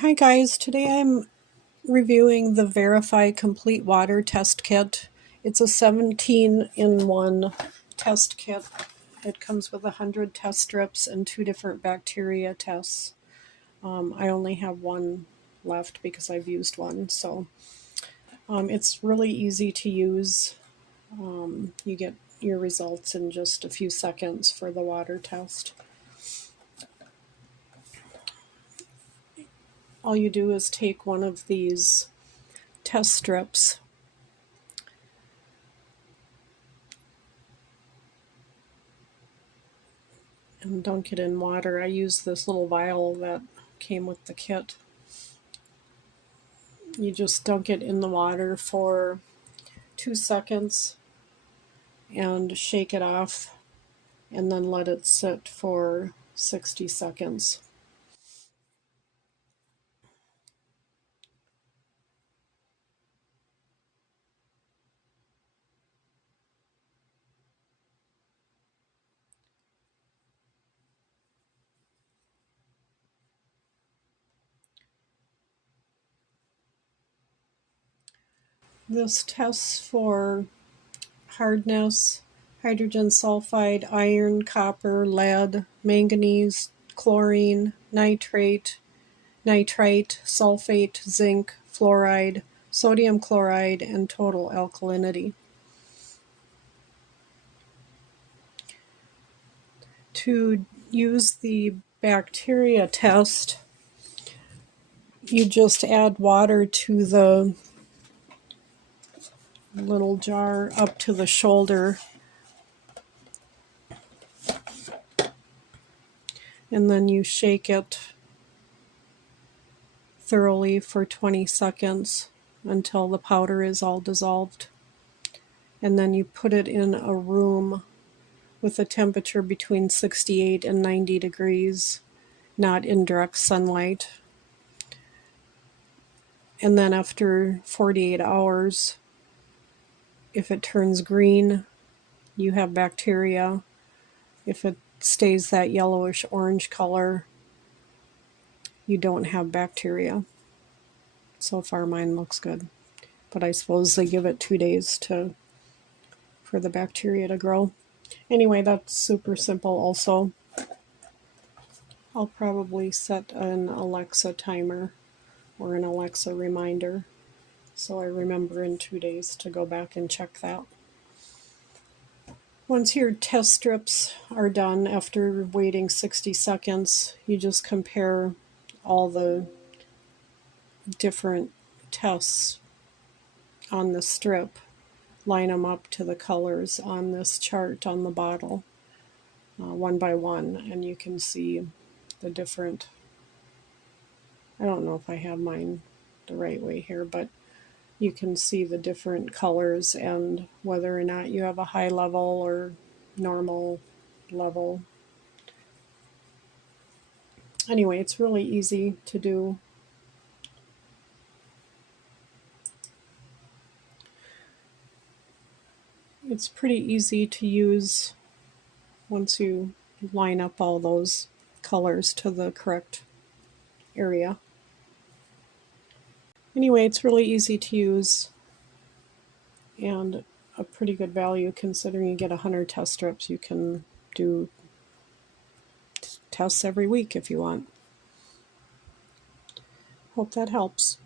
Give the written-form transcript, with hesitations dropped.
Hi guys, today I'm reviewing the Verify Complete Water Test Kit. It's a 17-in-1 test kit. It comes with 100 test strips and 2 different bacteria tests. I only have one left because I've used one, so it's really easy to use. You get your results in just a few seconds for the water test. All you do is take one of these test strips and dunk it in water. I use this little vial that came with the kit. You just dunk it in the water for 2 seconds and shake it off and then let it sit for 60 seconds. This tests for hardness, hydrogen sulfide, iron, copper, lead, manganese, chlorine, nitrate, sulfate, zinc, fluoride, sodium chloride, and total alkalinity. To use the bacteria test, you just add water to the little jar up to the shoulder, and then you shake it thoroughly for 20 seconds until the powder is all dissolved. And then you put it in a room with a temperature between 68 and 90 degrees, not in direct sunlight. And then after 48 hours, if it turns green, you have bacteria. If it stays that yellowish orange color, you don't have bacteria. So far mine looks good, but I suppose they give it 2 days for the bacteria to grow. Anyway, that's super simple also. I'll probably set an Alexa timer or an Alexa reminder so I remember in 2 days to go back and check that. Once your test strips are done, after waiting 60 seconds, you just compare all the different tests on the strip, line them up to the colors on this chart on the bottle, one by one, and you can see the different, I don't know if I have mine the right way here, but you can see the different colors and whether or not you have a high level or normal level. Anyway, it's really easy to do. It's pretty easy to use once you line up all those colors to the correct area. Anyway, it's really easy to use and a pretty good value considering you get 100 test strips. You can do tests every week if you want. Hope that helps.